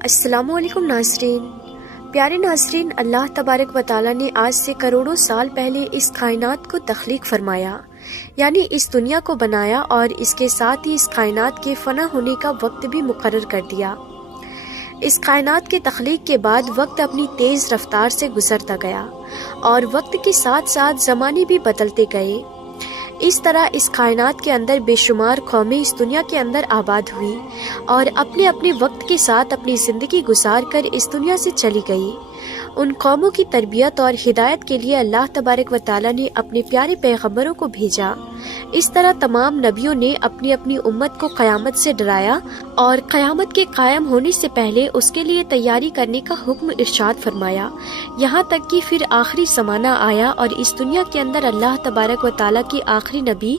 السلام علیکم ناظرین۔ پیارے ناظرین، اللہ تبارک و تعالیٰ نے آج سے کروڑوں سال پہلے اس کائنات کو تخلیق فرمایا، یعنی اس دنیا کو بنایا، اور اس کے ساتھ ہی اس کائنات کے فنا ہونے کا وقت بھی مقرر کر دیا۔ اس کائنات کے تخلیق کے بعد وقت اپنی تیز رفتار سے گزرتا گیا اور وقت کے ساتھ ساتھ زمانے بھی بدلتے گئے۔ اس طرح اس کائنات کے اندر بے شمار قومیں اس دنیا کے اندر آباد ہوئی اور اپنے اپنے وقت کے ساتھ اپنی زندگی گزار کر اس دنیا سے چلی گئی۔ ان قوموں کی تربیت اور ہدایت کے لیے اللہ تبارک و تعالیٰ نے اپنے پیارے پیغمبروں کو بھیجا۔ اس طرح تمام نبیوں نے اپنی اپنی امت کو قیامت سے ڈرایا اور قیامت کے قائم ہونے سے پہلے اس کے لیے تیاری کرنے کا حکم ارشاد فرمایا، یہاں تک کہ پھر آخری زمانہ آیا اور اس دنیا کے اندر اللہ تبارک و تعالیٰ کی آخری نبی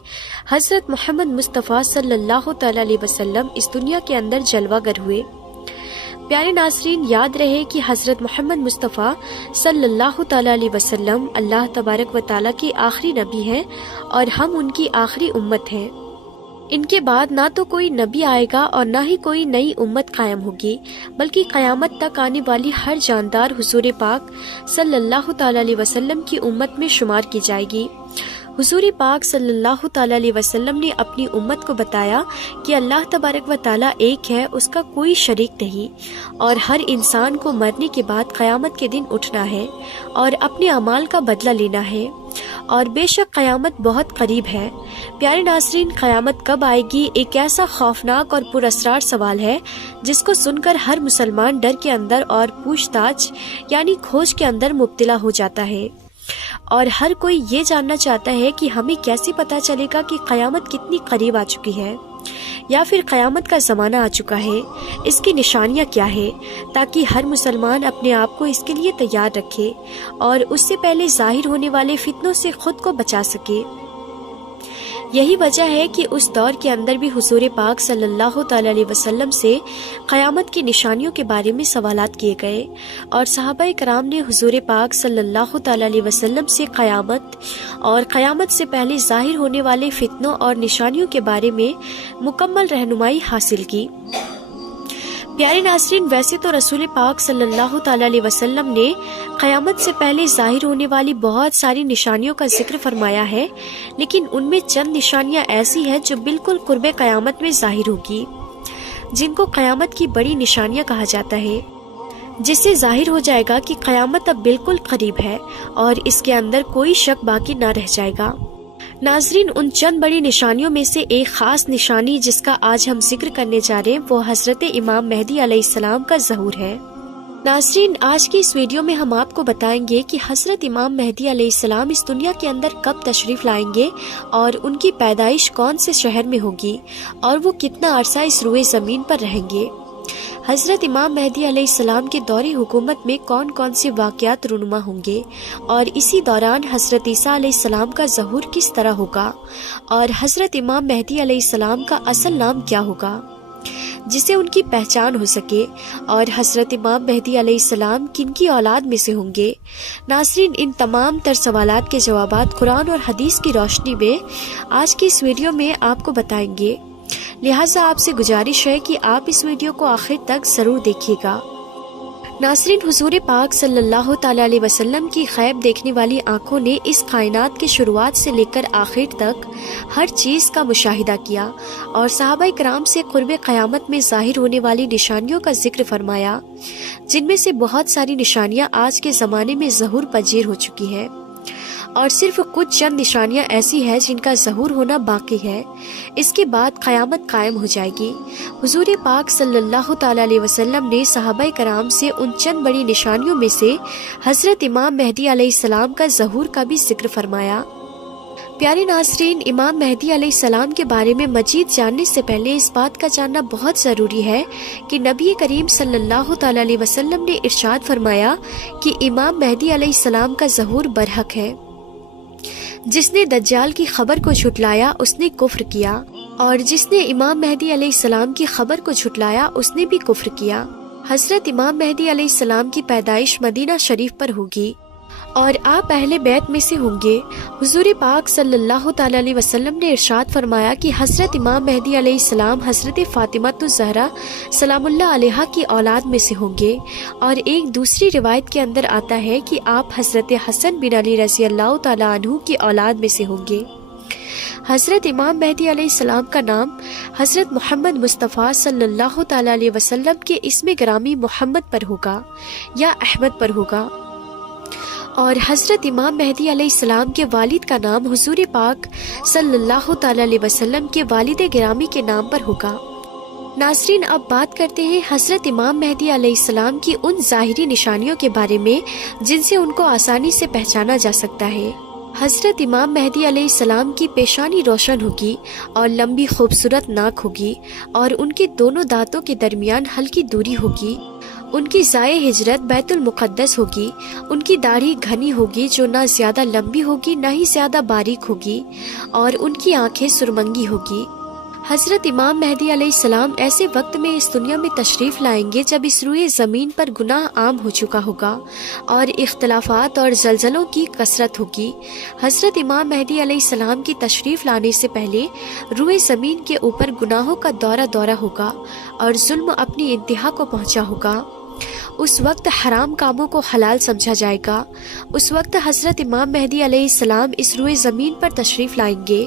حضرت محمد مصطفیٰ صلی اللہ تعالیٰ علیہ وسلم اس دنیا کے اندر جلوہ گر ہوئے۔ پیارے ناظرین، یاد رہے کہ حضرت محمد مصطفیٰ صلی اللہ تعالیٰ علیہ وسلم اللہ تبارک و تعالیٰ کی آخری نبی ہیں اور ہم ان کی آخری امت ہیں۔ ان کے بعد نہ تو کوئی نبی آئے گا اور نہ ہی کوئی نئی امت قائم ہوگی، بلکہ قیامت تک آنے والی ہر جاندار حضور پاک صلی اللہ تعالیٰ علیہ وسلم کی امت میں شمار کی جائے گی۔ حضور پاک صلی اللہ تعالیٰ علیہ وسلم نے اپنی امت کو بتایا کہ اللہ تبارک و تعالیٰ ایک ہے، اس کا کوئی شریک نہیں، اور ہر انسان کو مرنے کے بعد قیامت کے دن اٹھنا ہے اور اپنے اعمال کا بدلہ لینا ہے، اور بے شک قیامت بہت قریب ہے۔ پیارے ناظرین، قیامت کب آئے گی ایک ایسا خوفناک اور پراسرار سوال ہے جس کو سن کر ہر مسلمان ڈر کے اندر اور پوچھ تاچھ یعنی کھوج کے اندر مبتلا ہو جاتا ہے، اور ہر کوئی یہ جاننا چاہتا ہے کہ ہمیں کیسے پتہ چلے گا کہ قیامت کتنی قریب آ چکی ہے یا پھر قیامت کا زمانہ آ چکا ہے، اس کی نشانیاں کیا ہے، تاکہ ہر مسلمان اپنے آپ کو اس کے لیے تیار رکھے اور اس سے پہلے ظاہر ہونے والے فتنوں سے خود کو بچا سکے۔ یہی وجہ ہے کہ اس دور کے اندر بھی حضور پاک صلی اللہ تعالیٰ علیہ وسلم سے قیامت کی نشانیوں کے بارے میں سوالات کیے گئے، اور صحابہ کرام نے حضور پاک صلی اللہ تعالیٰ علیہ وسلم سے قیامت اور قیامت سے پہلے ظاہر ہونے والے فتنوں اور نشانیوں کے بارے میں مکمل رہنمائی حاصل کی۔ پیارے ناظرین، ویسے تو رسول پاک صلی اللہ تعالیٰ علیہ وسلم نے قیامت سے پہلے ظاہر ہونے والی بہت ساری نشانیوں کا ذکر فرمایا ہے، لیکن ان میں چند نشانیاں ایسی ہیں جو بالکل قرب قیامت میں ظاہر ہوگی، جن کو قیامت کی بڑی نشانیاں کہا جاتا ہے، جس سے ظاہر ہو جائے گا کہ قیامت اب بالکل قریب ہے اور اس کے اندر کوئی شک باقی نہ رہ جائے گا۔ ناظرین، ان چند بڑی نشانیوں میں سے ایک خاص نشانی جس کا آج ہم ذکر کرنے جا رہے ہیں وہ حضرت امام مہدی علیہ السلام کا ظہور ہے۔ ناظرین، آج کی اس ویڈیو میں ہم آپ کو بتائیں گے کہ حضرت امام مہدی علیہ السلام اس دنیا کے اندر کب تشریف لائیں گے اور ان کی پیدائش کون سے شہر میں ہوگی اور وہ کتنا عرصہ اس روئے زمین پر رہیں گے۔ حضرت امام مہدی علیہ السلام کے دور حکومت میں کون کون سے واقعات رونما ہوں گے، اور اسی دوران حضرت عیسیٰ علیہ السلام کا ظہور کس طرح ہوگا، اور حضرت امام مہدی علیہ السلام کا اصل نام کیا ہوگا جسے ان کی پہچان ہو سکے، اور حضرت امام مہدی علیہ السلام کن کی اولاد میں سے ہوں گے۔ ناظرین، ان تمام تر سوالات کے جوابات قرآن اور حدیث کی روشنی میں آج کی اس ویڈیو میں آپ کو بتائیں گے، لہٰذا آپ سے گزارش ہے کہ آپ اس ویڈیو کو آخر تک ضرور دیکھیے گا۔ ناظرین، حضور پاک صلی اللہ تعالیٰ علیہ وسلم کی غیب دیکھنے والی آنکھوں نے اس کائنات کے شروعات سے لے کر آخر تک ہر چیز کا مشاہدہ کیا اور صحابہ کرام سے قرب قیامت میں ظاہر ہونے والی نشانیوں کا ذکر فرمایا، جن میں سے بہت ساری نشانیاں آج کے زمانے میں ظہور پذیر ہو چکی ہیں، اور صرف کچھ چند نشانیاں ایسی ہیں جن کا ظہور ہونا باقی ہے۔ اس کے بعد قیامت قائم ہو جائے گی۔ حضور پاک صلی اللہ تعالیٰ علیہ وسلم نے صحابہ کرام سے ان چند بڑی نشانیوں میں سے حضرت امام مہدی علیہ السلام کا ظہور کا بھی ذکر فرمایا۔ پیارے ناظرین، امام مہدی علیہ السلام کے بارے میں مزید جاننے سے پہلے اس بات کا جاننا بہت ضروری ہے کہ نبی کریم صلی اللہ تعالیٰ علیہ وسلم نے ارشاد فرمایا کہ امام مہدی علیہ السلام کا ظہور برحق ہے۔ جس نے دجال کی خبر کو جھٹلایا اس نے کفر کیا، اور جس نے امام مہدی علیہ السلام کی خبر کو جھٹلایا اس نے بھی کفر کیا۔ حضرت امام مہدی علیہ السلام کی پیدائش مدینہ شریف پر ہوگی۔ اور آپ اہل بیت میں سے ہوں گے۔ حضور پاک صلی اللہ تعالی علیہ وسلم نے ارشاد فرمایا کہ حضرت امام مہدی علیہ السلام حضرت فاطمہ الزہرا سلام اللہ علیہا کی اولاد میں سے ہوں گے، اور ایک دوسری روایت کے اندر آتا ہے کہ آپ حضرت حسن بن علی رضی اللہ تعالی عنہ کی اولاد میں سے ہوں گے۔ حضرت امام مہدی علیہ السلام کا نام حضرت محمد مصطفیٰ صلی اللہ تعالی علیہ وسلم کے اسم گرامی محمد پر ہوگا یا احمد پر ہوگا، اور حضرت امام مہدی علیہ السلام کے والد کا نام حضور پاک صلی اللہ تعالی علیہ وسلم کے والد گرامی کے نام پر ہوگا۔ ناظرین، اب بات کرتے ہیں حضرت امام مہدی علیہ السلام کی ان ظاہری نشانیوں کے بارے میں جن سے ان کو آسانی سے پہچانا جا سکتا ہے۔ حضرت امام مہدی علیہ السلام کی پیشانی روشن ہوگی اور لمبی خوبصورت ناک ہوگی، اور ان کے دونوں دانتوں کے درمیان ہلکی دوری ہوگی۔ ان کی جائے ہجرت بیت المقدس ہوگی۔ ان کی داڑھی گھنی ہوگی جو نہ زیادہ لمبی ہوگی نہ ہی زیادہ باریک ہوگی، اور ان کی آنکھیں سرمنگی ہوگی۔ حضرت امام مہدی علیہ السلام ایسے وقت میں اس دنیا میں تشریف لائیں گے جب اس روئے زمین پر گناہ عام ہو چکا ہوگا اور اختلافات اور زلزلوں کی کثرت ہوگی۔ حضرت امام مہدی علیہ السلام کی تشریف لانے سے پہلے روئے زمین کے اوپر گناہوں کا دورہ ہوگا اور ظلم اپنی انتہا کو پہنچا ہوگا۔ اس وقت حرام کاموں کو حلال سمجھا جائے گا۔ اس وقت حضرت امام مہدی علیہ السلام اس روئے زمین پر تشریف لائیں گے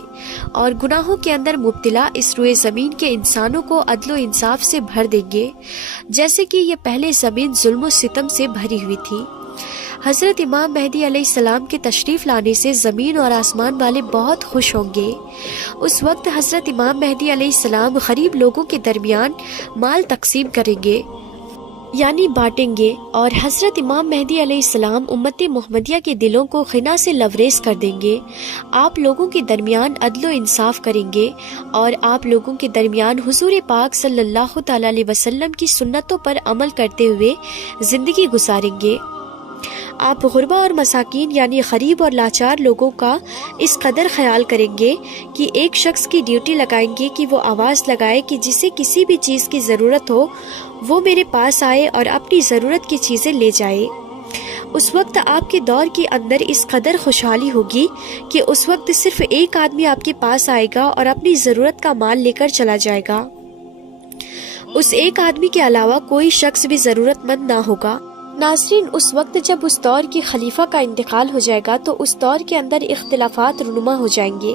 اور گناہوں کے اندر مبتلا اس روئے زمین کے انسانوں کو عدل و انصاف سے بھر دیں گے، جیسے کہ یہ پہلے زمین ظلم و ستم سے بھری ہوئی تھی۔ حضرت امام مہدی علیہ السلام کے تشریف لانے سے زمین اور آسمان والے بہت خوش ہوں گے۔ اس وقت حضرت امام مہدی علیہ السلام غریب لوگوں کے درمیان مال تقسیم کریں گے، یعنی بانٹیں گے، اور حضرت امام مہدی علیہ السلام امت محمدیہ کے دلوں کو غنا سے لبریز کر دیں گے۔ آپ لوگوں کے درمیان عدل و انصاف کریں گے اور آپ لوگوں کے درمیان حضور پاک صلی اللہ تعالی علیہ وسلم کی سنتوں پر عمل کرتے ہوئے زندگی گزاریں گے۔ آپ غربا اور مساکین یعنی غریب اور لاچار لوگوں کا اس قدر خیال کریں گے کہ ایک شخص کی ڈیوٹی لگائیں گے کہ وہ آواز لگائے کہ جسے کسی بھی چیز کی ضرورت ہو وہ میرے پاس آئے اور اپنی ضرورت کی چیزیں لے جائے۔ اس وقت آپ کے دور کے اندر اس قدر خوشحالی ہوگی کہ اس وقت صرف ایک آدمی آپ کے پاس آئے گا اور اپنی ضرورت کا مال لے کر چلا جائے گا۔ اس ایک آدمی کے علاوہ کوئی شخص بھی ضرورت مند نہ ہوگا۔ ناظرین، اس وقت جب اس دور کے خلیفہ کا انتقال ہو جائے گا تو اس دور کے اندر اختلافات رونما ہو جائیں گے،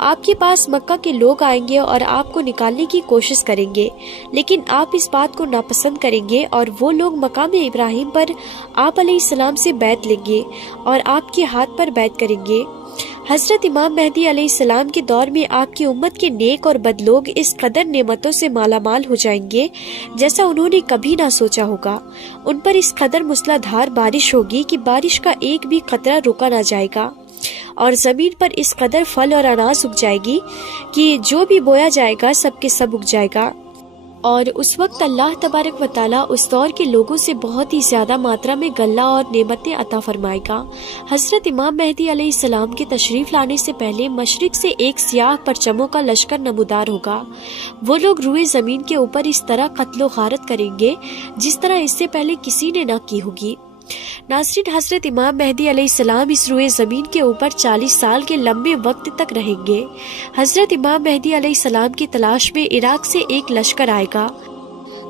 آپ کے پاس مکہ کے لوگ آئیں گے اور آپ کو نکالنے کی کوشش کریں گے، لیکن آپ اس بات کو ناپسند کریں گے اور وہ لوگ مقام ابراہیم پر آپ علیہ السلام سے بیعت لیں گے اور آپ کے ہاتھ پر بیعت کریں گے۔ حضرت امام مہدی علیہ السلام کے دور میں آپ کی امت کے نیک اور بد لوگ اس قدر نعمتوں سے مالا مال ہو جائیں گے جیسا انہوں نے کبھی نہ سوچا ہوگا۔ ان پر اس قدر موسلا دھار بارش ہوگی کہ بارش کا ایک بھی قطرہ روکا نہ جائے گا، اور زمین پر اس قدر پھل اور اناج اگ جائے گی کہ جو بھی بویا جائے گا سب کے سب اگ جائے گا۔ اور اس وقت اللہ تبارک و تعالیٰ اس دور کے لوگوں سے بہت ہی زیادہ ماترا میں غلہ اور نعمتیں عطا فرمائے گا۔ حضرت امام مہدی علیہ السلام کے تشریف لانے سے پہلے مشرق سے ایک سیاہ پرچموں کا لشکر نمودار ہوگا۔ وہ لوگ روئے زمین کے اوپر اس طرح قتل و غارت کریں گے جس طرح اس سے پہلے کسی نے نہ کی ہوگی۔ ناظرین، حضرت امام مہدی علیہ السلام اس روئے زمین کے اوپر 40 سال کے لمبے وقت تک رہیں گے۔ حضرت امام مہدی علیہ السلام کی تلاش میں عراق سے ایک لشکر آئے گا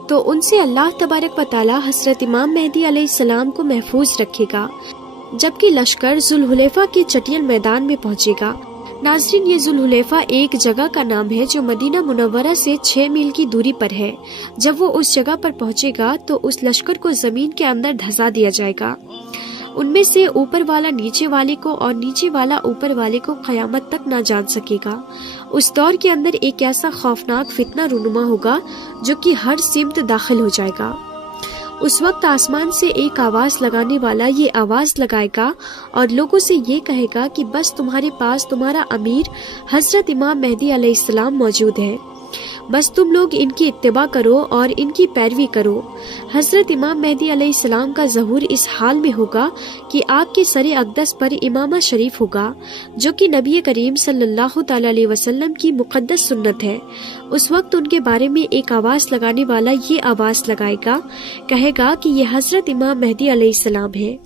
تو ان سے اللہ تبارک و تعالی حضرت امام مہدی علیہ السلام کو محفوظ رکھے گا، جبکہ لشکر ذوالحلیفہ کے چٹیل میدان میں پہنچے گا۔ ناظرین، یہ ذوالحلیفہ ایک جگہ کا نام ہے جو مدینہ منورہ سے 6 میل کی دوری پر ہے۔ جب وہ اس جگہ پر پہنچے گا تو اس لشکر کو زمین کے اندر دھسا دیا جائے گا۔ ان میں سے اوپر والا نیچے والے کو اور نیچے والا اوپر والے کو قیامت تک نہ جان سکے گا۔ اس دور کے اندر ایک ایسا خوفناک فتنہ رونما ہوگا جو کہ ہر سمت داخل ہو جائے گا۔ اس وقت آسمان سے ایک آواز لگانے والا یہ آواز لگائے گا اور لوگوں سے یہ کہے گا کہ بس تمہارے پاس تمہارا امیر حضرت امام مہدی علیہ السلام موجود ہے۔ بس تم لوگ ان کی اتباع کرو اور ان کی پیروی کرو۔ حضرت امام مہدی علیہ السلام کا ظہور اس حال میں ہوگا کہ آپ کے سر اقدس پر امامہ شریف ہوگا، جو کہ نبی کریم صلی اللہ تعالی علیہ وسلم کی مقدس سنت ہے۔ اس وقت ان کے بارے میں ایک آواز لگانے والا یہ آواز لگائے گا، کہے گا کہ یہ حضرت امام مہدی علیہ السلام ہے،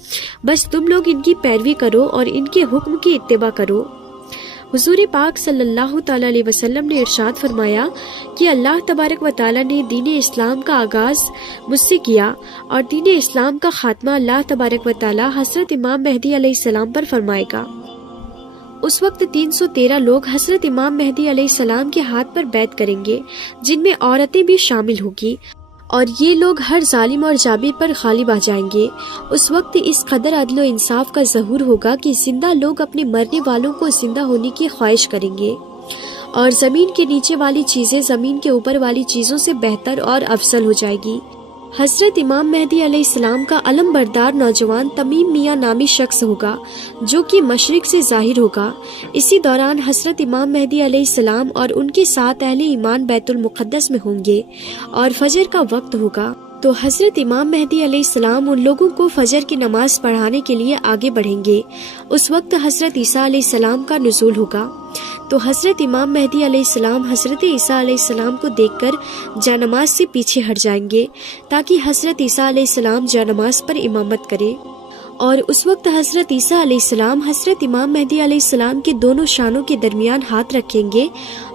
بس تم لوگ ان کی پیروی کرو اور ان کے حکم کی اتباع کرو۔ حضور پاک صلی اللہ تعالی علیہ وسلم نے ارشاد فرمایا کہ اللہ تبارک و تعالی نے دین اسلام کا آغاز مجھ سے کیا، اور دین اسلام کا خاتمہ اللہ تبارک و تعالی حضرت امام مہدی علیہ السلام پر فرمائے گا۔ اس وقت 313 لوگ حضرت امام مہدی علیہ السلام کے ہاتھ پر بیعت کریں گے، جن میں عورتیں بھی شامل ہوگی، اور یہ لوگ ہر ظالم اور جابر پر غالب آ جائیں گے۔ اس وقت اس قدر عدل و انصاف کا ظہور ہوگا کہ زندہ لوگ اپنے مرنے والوں کو زندہ ہونے کی خواہش کریں گے، اور زمین کے نیچے والی چیزیں زمین کے اوپر والی چیزوں سے بہتر اور افضل ہو جائے گی۔ حضرت امام مہدی علیہ السلام کا علم بردار نوجوان تمیم میاں نامی شخص ہوگا، جو کہ مشرق سے ظاہر ہوگا۔ اسی دوران حضرت امام مہدی علیہ السلام اور ان کے ساتھ اہل ایمان بیت المقدس میں ہوں گے، اور فجر کا وقت ہوگا تو حضرت امام مہدی علیہ السلام ان لوگوں کو فجر کی نماز پڑھانے کے لیے آگے بڑھیں گے۔ اس وقت حضرت عیسیٰ علیہ السلام کا نزول ہوگا، تو حضرت امام مہدی علیہ السلام حضرت عیسیٰ علیہ السلام کو دیکھ کر جانماز سے پیچھے ہٹ جائیں گے، تاکہ حضرت عیسیٰ علیہ السلام جانماز پر امامت کریں، اور اس وقت حضرت عیسیٰ علیہ السلام حضرت امام مہدی علیہ السلام کے دونوں شانوں کے درمیان ہاتھ رکھیں گے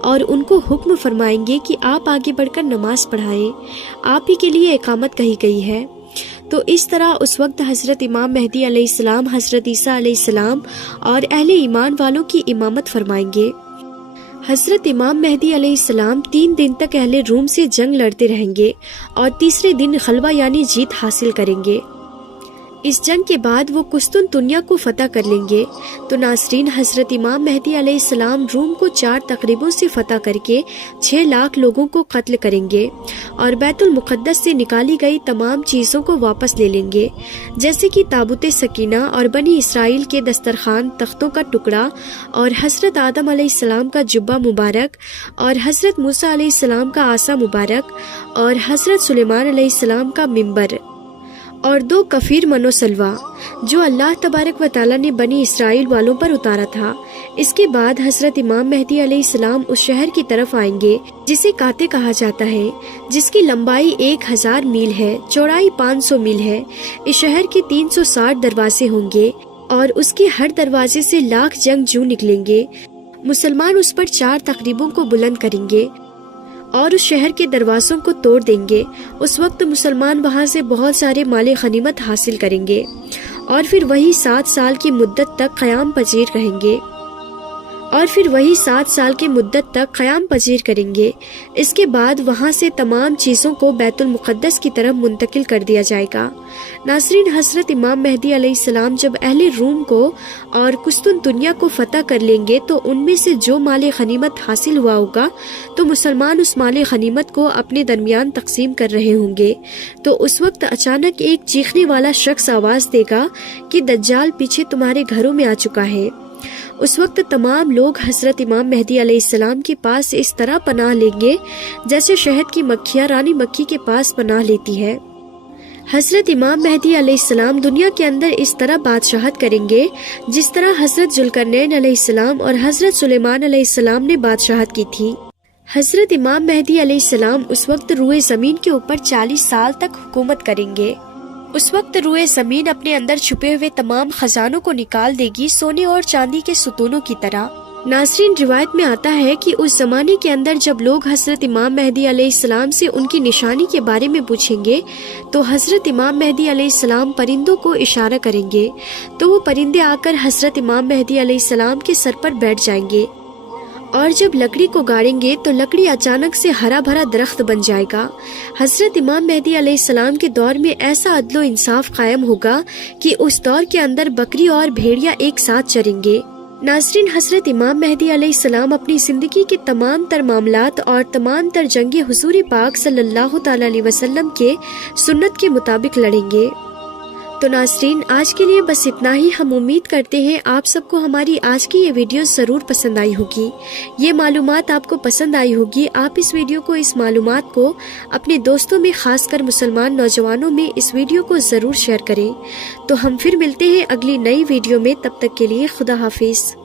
اور ان کو حکم فرمائیں گے کہ آپ آگے بڑھ کر نماز پڑھائیں، آپ ہی کے لیے اقامت کہی گئی ہے۔ تو اس طرح اس وقت حضرت امام مہدی علیہ السلام حضرت عیسیٰ علیہ السلام اور اہل ایمان والوں کی امامت فرمائیں گے۔ حضرت امام مہدی علیہ السلام 3 دن تک اہل روم سے جنگ لڑتے رہیں گے، اور تیسرے دن غلبہ یعنی جیت حاصل کریں گے۔ اس جنگ کے بعد وہ قسطنطنیہ کو فتح کر لیں گے۔ تو ناظرین، حضرت امام مہدی علیہ السلام روم کو 4 تقریبوں سے فتح کر کے 6 لاکھ لوگوں کو قتل کریں گے، اور بیت المقدس سے نکالی گئی تمام چیزوں کو واپس لے لیں گے، جیسے کہ تابوت سکینہ اور بنی اسرائیل کے دسترخوان، تختوں کا ٹکڑا، اور حضرت آدم علیہ السلام کا جبہ مبارک، اور حضرت موسیٰ علیہ السلام کا عصا مبارک، اور حضرت سلیمان علیہ السلام کا منبر، اور 2 کفیر منو سلوا جو اللہ تبارک و تعالی نے بنی اسرائیل والوں پر اتارا تھا۔ اس کے بعد حضرت امام مہدی علیہ السلام اس شہر کی طرف آئیں گے جسے کاتے کہا جاتا ہے، جس کی لمبائی 1000 میل ہے، چوڑائی 500 میل ہے۔ اس شہر کے 360 دروازے ہوں گے، اور اس کے ہر دروازے سے لاکھ جنگجو نکلیں گے۔ مسلمان اس پر 4 تقریبوں کو بلند کریں گے اور اس شہر کے دروازوں کو توڑ دیں گے۔ اس وقت مسلمان وہاں سے بہت سارے مال غنیمت حاصل کریں گے، اور پھر وہی 7 سال کی مدت تک قیام پذیر رہیں گے، قیام پذیر کریں گے۔ اس کے بعد وہاں سے تمام چیزوں کو بیت المقدس کی طرف منتقل کر دیا جائے گا۔ ناظرین، حضرت امام مہدی علیہ السلام جب اہل روم کو اور قسطنطنیہ کو فتح کر لیں گے تو ان میں سے جو مال غنیمت حاصل ہوا ہوگا تو مسلمان اس مال غنیمت کو اپنے درمیان تقسیم کر رہے ہوں گے۔ تو اس وقت اچانک ایک چیخنے والا شخص آواز دے گا کہ دجال پیچھے تمہارے گھروں میں آ چکا ہے۔ اس وقت تمام لوگ حضرت امام مہدی علیہ السلام کے پاس اس طرح پناہ لیں گے جیسے شہد کی مکھیاں رانی مکھی کے پاس پناہ لیتی ہے۔ حضرت امام مہدی علیہ السلام دنیا کے اندر اس طرح بادشاہت کریں گے جس طرح حضرت ذوالقرنین علیہ السلام اور حضرت سلیمان علیہ السلام نے بادشاہت کی تھی۔ حضرت امام مہدی علیہ السلام اس وقت روئے زمین کے اوپر 40 سال تک حکومت کریں گے۔ اس وقت روئے زمین اپنے اندر چھپے ہوئے تمام خزانوں کو نکال دے گی، سونے اور چاندی کے ستونوں کی طرح۔ ناظرین، روایت میں آتا ہے کہ اس زمانے کے اندر جب لوگ حضرت امام مہدی علیہ السلام سے ان کی نشانی کے بارے میں پوچھیں گے تو حضرت امام مہدی علیہ السلام پرندوں کو اشارہ کریں گے، تو وہ پرندے آ کر حضرت امام مہدی علیہ السلام کے سر پر بیٹھ جائیں گے، اور جب لکڑی کو گاڑیں گے تو لکڑی اچانک سے ہرا بھرا درخت بن جائے گا۔ حضرت امام مہدی علیہ السلام کے دور میں ایسا عدل و انصاف قائم ہوگا کہ اس دور کے اندر بکری اور بھیڑیا ایک ساتھ چریں گے۔ ناظرین، حضرت امام مہدی علیہ السلام اپنی زندگی کے تمام تر معاملات اور تمام تر جنگیں حضور پاک صلی اللہ تعالی علیہ وسلم کے سنت کے مطابق لڑیں گے۔ تو ناظرین آج کے لیے بس اتنا ہی. ہم امید کرتے ہیں آپ سب کو ہماری آج کی یہ ویڈیو ضرور پسند آئی ہوگی. یہ معلومات آپ کو پسند آئی ہوگی. آپ اس ویڈیو کو، اس معلومات کو اپنے دوستوں میں، خاص کر مسلمان نوجوانوں میں اس ویڈیو کو ضرور شیئر کریں. تو ہم پھر ملتے ہیں اگلی نئی ویڈیو میں. تب تک کے لیے خدا حافظ.